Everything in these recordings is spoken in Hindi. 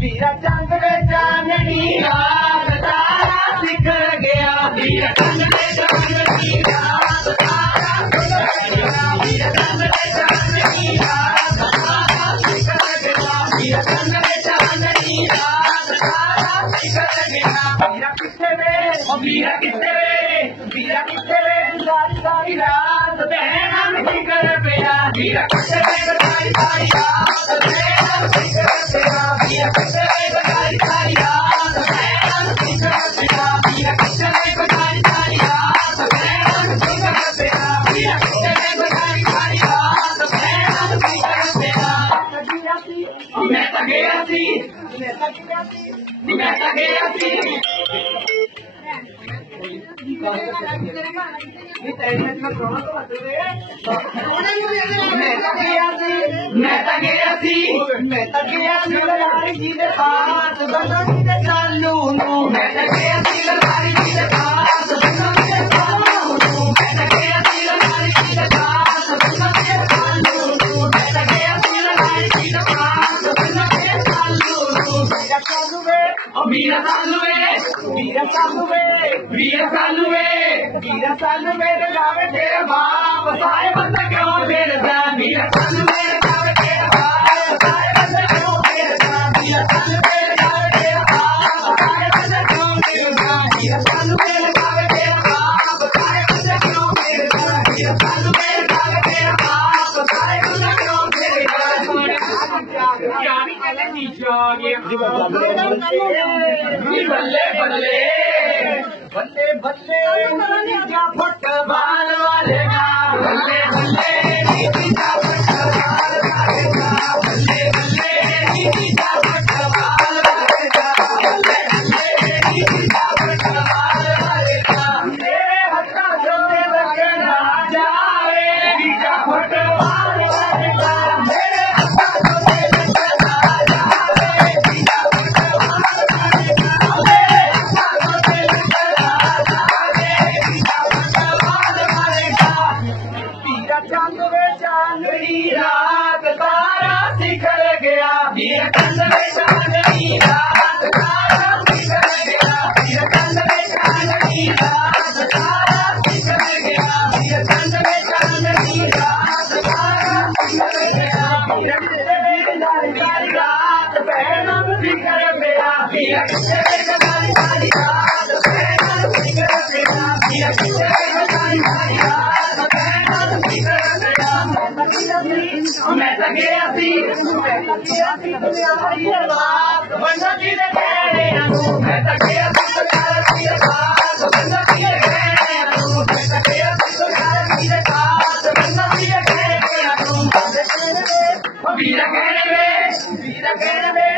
तेरा चंद चांदनी रात तारा बिखर गया तेरा चंद चांदनी रात तारा बिखर गया तेरा चंद चांदनी रात तारा बिखर गया तेरा चंद चांदनी रात तारा बिखर गया तेरा कितने में और मेरा कितने में तेरा कितने में सारी सारी रात बहना बिखर Dimeta Gatti! Dimeta Gatti! ਮੈਂ ਤਾਂ ਗਿਆ ਸੀ ਮੈਂ ਤਾਂ ਗਿਆ ਸੀ ਮੈਂ ਤਾਂ ਗਿਆ ਸੀ ਮੈਂ ਤਾਂ ਗਿਆ ਸੀ ਮੈਂ ਤਾਂ ਗਿਆ ਸੀ ਲੜਾਈ ਜੀ ਦੇ ਪਾਸ ਬੰਦਨੀ ਦੇ ਚਾਲੂ ਨੂੰ ਮੈਂ ਤਾਂ ਗਿਆ ਸੀ ਲੜਾਈ ਜੀ ਦੇ ਪਾਸ ਬੰਦਨੀ ਦੇ ਚਾਲੂ ਨੂੰ ਮੈਂ ਤਾਂ ਗਿਆ ਸੀ ਲੜਾਈ ਜੀ ਦੇ ਪਾਸ ਬੰਦਨੀ ਦੇ ਚਾਲੂ ਨੂੰ ਮੈਂ ਤਾਂ ਗਿਆ ਸੀ ਲੜਾਈ ਜੀ ਦੇ ਪਾਸ ਬੰਦਨੀ ਦੇ ਚਾਲੂ ਨੂੰ ਮੇਰਾ ਚਾਲੂ ਵੇ ਉਹ ਮੇਰਾ ਚਾਲੂ ਵੇ ਵੀਰਾ ਚਾਲੂ ਵੇ ਵੀਰਾ ਚਾਲੂ ਵੇ ਵੀਰਾ ਚਾਲੂ ਵੇ ਲਗਾਵੇ ਤੇਰਾ ਬਾਪ ਸਾਏ ਬੰਦਾ ਕਿਉਂ ਫਿਰਦਾ ਵੀਰਾ ਚਾਲੂ बल्ले बल्ले बल्ले बल्ले फुटबॉल वाले का बल्ले बल्ले चंद में चांदनी रात तारा सिखर गया। मेरा चंद में चांदनी रात तारा सिखर गया। मेरा चंद में चांदनी रात तारा सिखर गया। मेरा चंद में चांदनी रात तारा सिखर गया। मेरा चंद में चांदनी रात पहना सिखर गया। मेरा चंद में चांदनी रात पहना सिखर गया। मेरा चंद में चांदनी रात Mira que le ve, a que.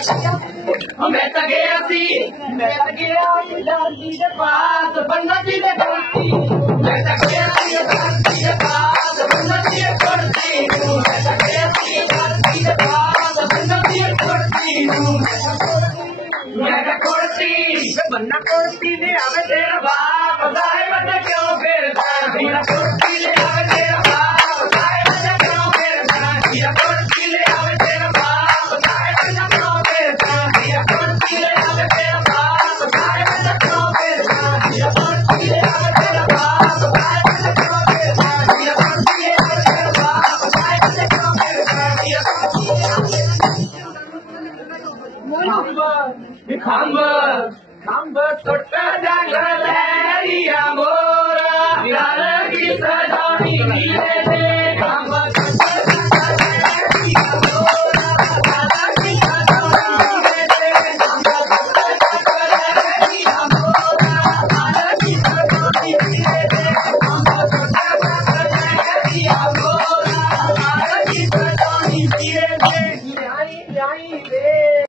मैं तो गया सी। मैं तो गया लाली के पास बंदा जी के करती मैं तो गया सी लाली के पास बंदा जी के करती मैं तो गया सी लाली के पास बंदा जी के करती मैं तो करती बंदा करती ने आवे तेरा छोटा जागा लहरिया